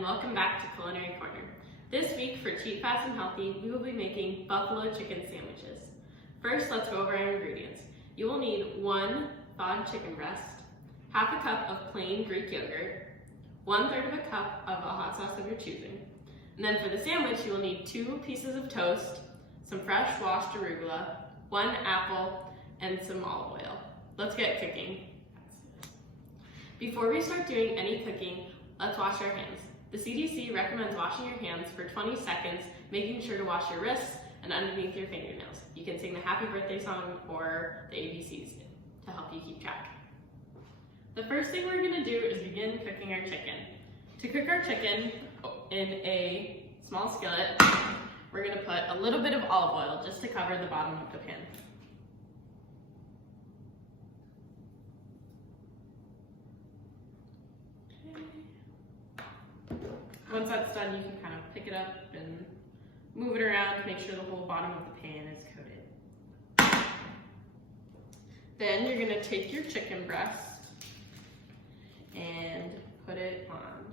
and welcome back to Culinary Corner. This week for Cheap, Fast, and Healthy, we will be making buffalo chicken sandwiches. First, let's go over our ingredients. You will need 1 thawed chicken breast, half a cup of plain Greek yogurt, 1/3 of a cup of a hot sauce of your choosing. And then for the sandwich, you will need 2 pieces of toast, some fresh washed arugula, 1 apple, and some olive oil. Let's get cooking. Before we start doing any cooking, let's wash our hands. The CDC recommends washing your hands for 20 seconds, making sure to wash your wrists and underneath your fingernails. You can sing the happy birthday song or the ABCs to help you keep track. The first thing we're gonna do is begin cooking our chicken. To cook our chicken in a small skillet, we're gonna put a little bit of olive oil just to cover the bottom of the pan. Once that's done, you can kind of pick it up and move it around to make sure the whole bottom of the pan is coated. Then you're gonna take your chicken breast and put it on.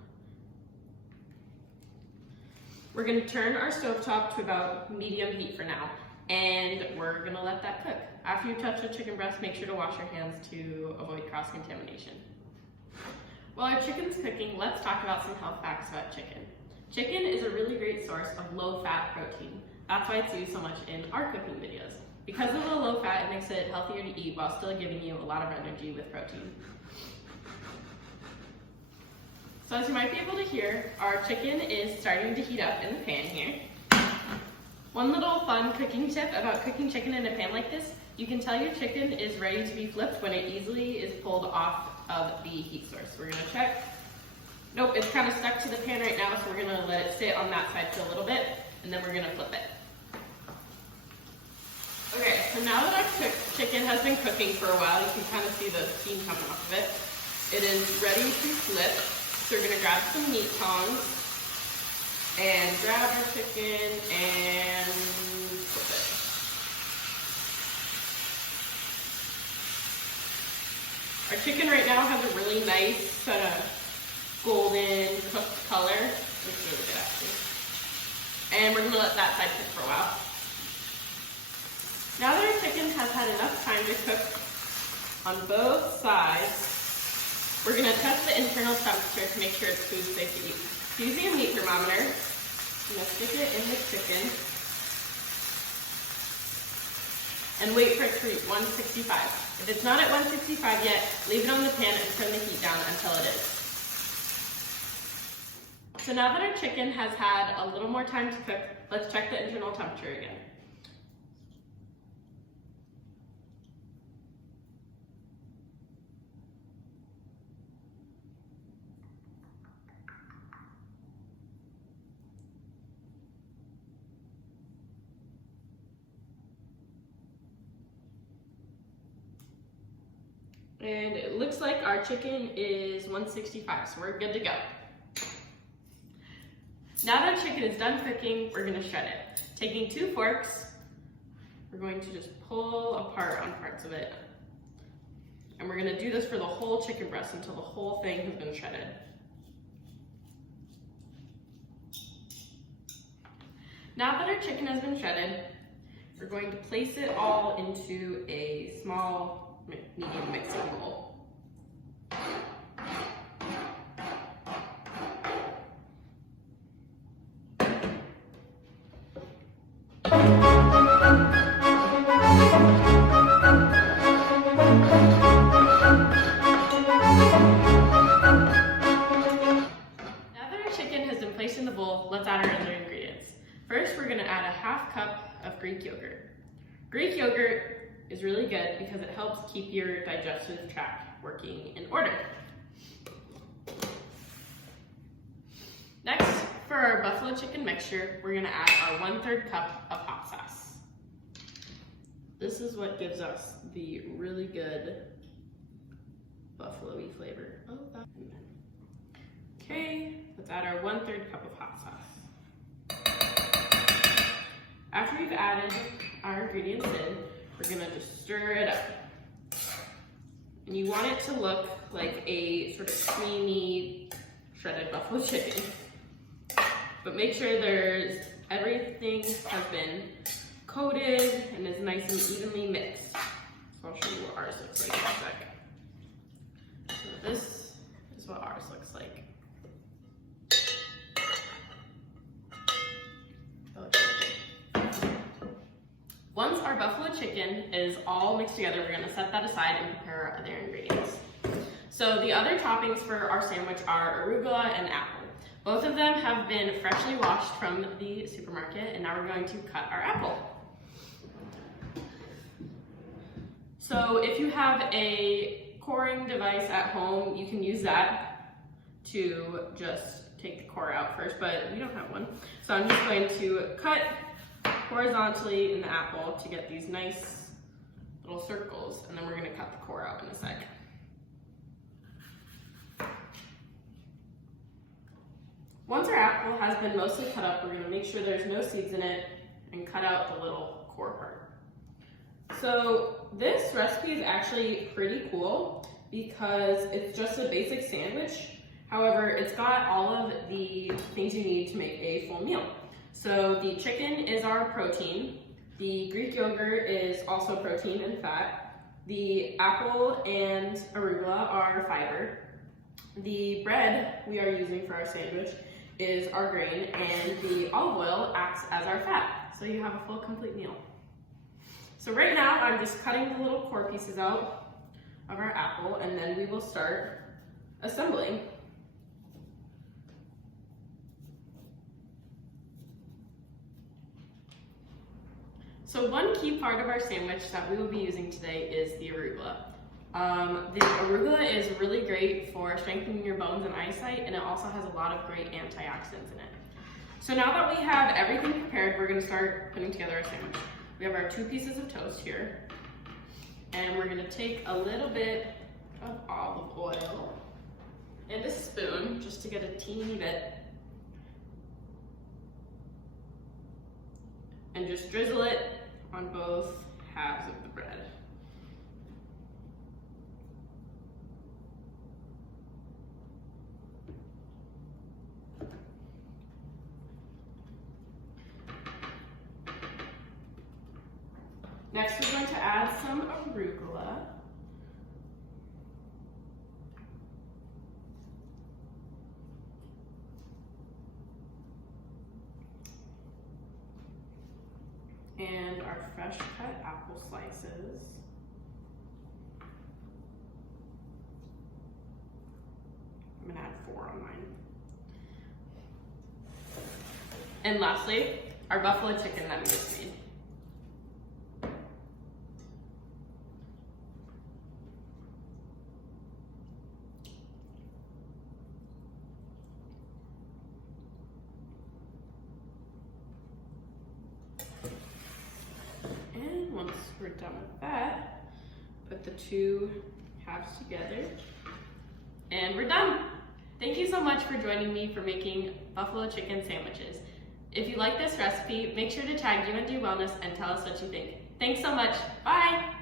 We're gonna turn our stovetop to about medium heat for now, and we're gonna let that cook. After you touch the chicken breast, make sure to wash your hands to avoid cross-contamination. While our chicken's cooking, let's talk about some health facts about chicken. Chicken is a really great source of low-fat protein. That's why it's used so much in our cooking videos. Because of the low fat, it makes it healthier to eat while still giving you a lot of energy with protein. So as you might be able to hear, our chicken is starting to heat up in the pan here. One little fun cooking tip about cooking chicken in a pan like this, you can tell your chicken is ready to be flipped when it easily is pulled off of the heat source. We're gonna check. Nope, it's kind of stuck to the pan right now, so we're gonna let it sit on that side for a little bit, and then we're gonna flip it. Okay, so now that our chicken has been cooking for a while, you can kind of see the steam coming off of it. It is ready to flip. So we're gonna grab some meat tongs and grab our chicken and flip it. Our chicken right now has a really nice kind of golden cooked color. It's really good actually. And we're gonna let that side cook for a while. Now that our chicken has had enough time to cook on both sides, we're gonna test the internal temperature to make sure it's food safe to eat. So using a meat thermometer, I'm gonna stick it in the chicken and wait for it to reach 165. If it's not at 165 yet, leave it on the pan and turn the heat down until it is. So now that our chicken has had a little more time to cook, let's check the internal temperature again. And it looks like our chicken is 165, so we're good to go. Now that our chicken is done cooking, we're gonna shred it. Taking 2 forks, we're going to just pull apart on parts of it. And we're gonna do this for the whole chicken breast until the whole thing has been shredded. Now that our chicken has been shredded, we're going to place it all into a small medium mixing bowl. Now that our chicken has been placed in the bowl, let's add our other ingredients. First, we're gonna add a half cup of Greek yogurt. Greek yogurt is really good because it helps keep your digestive tract working in order. Next, for our buffalo chicken mixture, we're gonna add our 1/3 cup of hot sauce. This is what gives us the really good buffalo-y flavor. Okay, let's add our 1/3 cup of hot sauce. After we've added our ingredients in, we're gonna just stir it up. And you want it to look like a sort of creamy, shredded buffalo chicken. but make sure everything has been coated and is nice and evenly mixed. So I'll show you what ours looks like in a sec. So this is what ours looks like. Once our buffalo chicken is all mixed together, we're gonna set that aside and prepare our other ingredients. So the other toppings for our sandwich are arugula and apple. Both of them have been freshly washed from the supermarket, and now we're going to cut our apple. So if you have a coring device at home, you can use that to just take the core out first, but we don't have one. So I'm just going to cut horizontally in the apple to get these nice little circles, and then we're gonna cut the core out in a sec. Once our apple has been mostly cut up, we're gonna make sure there's no seeds in it and cut out the little core part. So this recipe is actually pretty cool because it's just a basic sandwich. However, it's got all of the things you need to make a full meal. So the chicken is our protein, the Greek yogurt is also protein and fat, the apple and arugula are fiber, the bread we are using for our sandwich is our grain, and the olive oil acts as our fat. So you have a full complete meal. So right now I'm just cutting the little core pieces out of our apple, and then we will start assembling. So one key part of our sandwich that we will be using today is the arugula. The arugula is really great for strengthening your bones and eyesight, and it also has a lot of great antioxidants in it. So now that we have everything prepared, we're going to start putting together our sandwich. We have our 2 pieces of toast here, and we're going to take a little bit of olive oil and a spoon just to get a teeny bit, and just drizzle it on both halves of the bread. Next, we're going to add some arugula. And our fresh cut apple slices. I'm gonna add 4 on mine. And lastly, our buffalo chicken that we just made. And once we're done with that, put the 2 halves together, and we're done. Thank you so much for joining me for making buffalo chicken sandwiches. If you like this recipe, make sure to tag UND Wellness and tell us what you think. Thanks so much. Bye.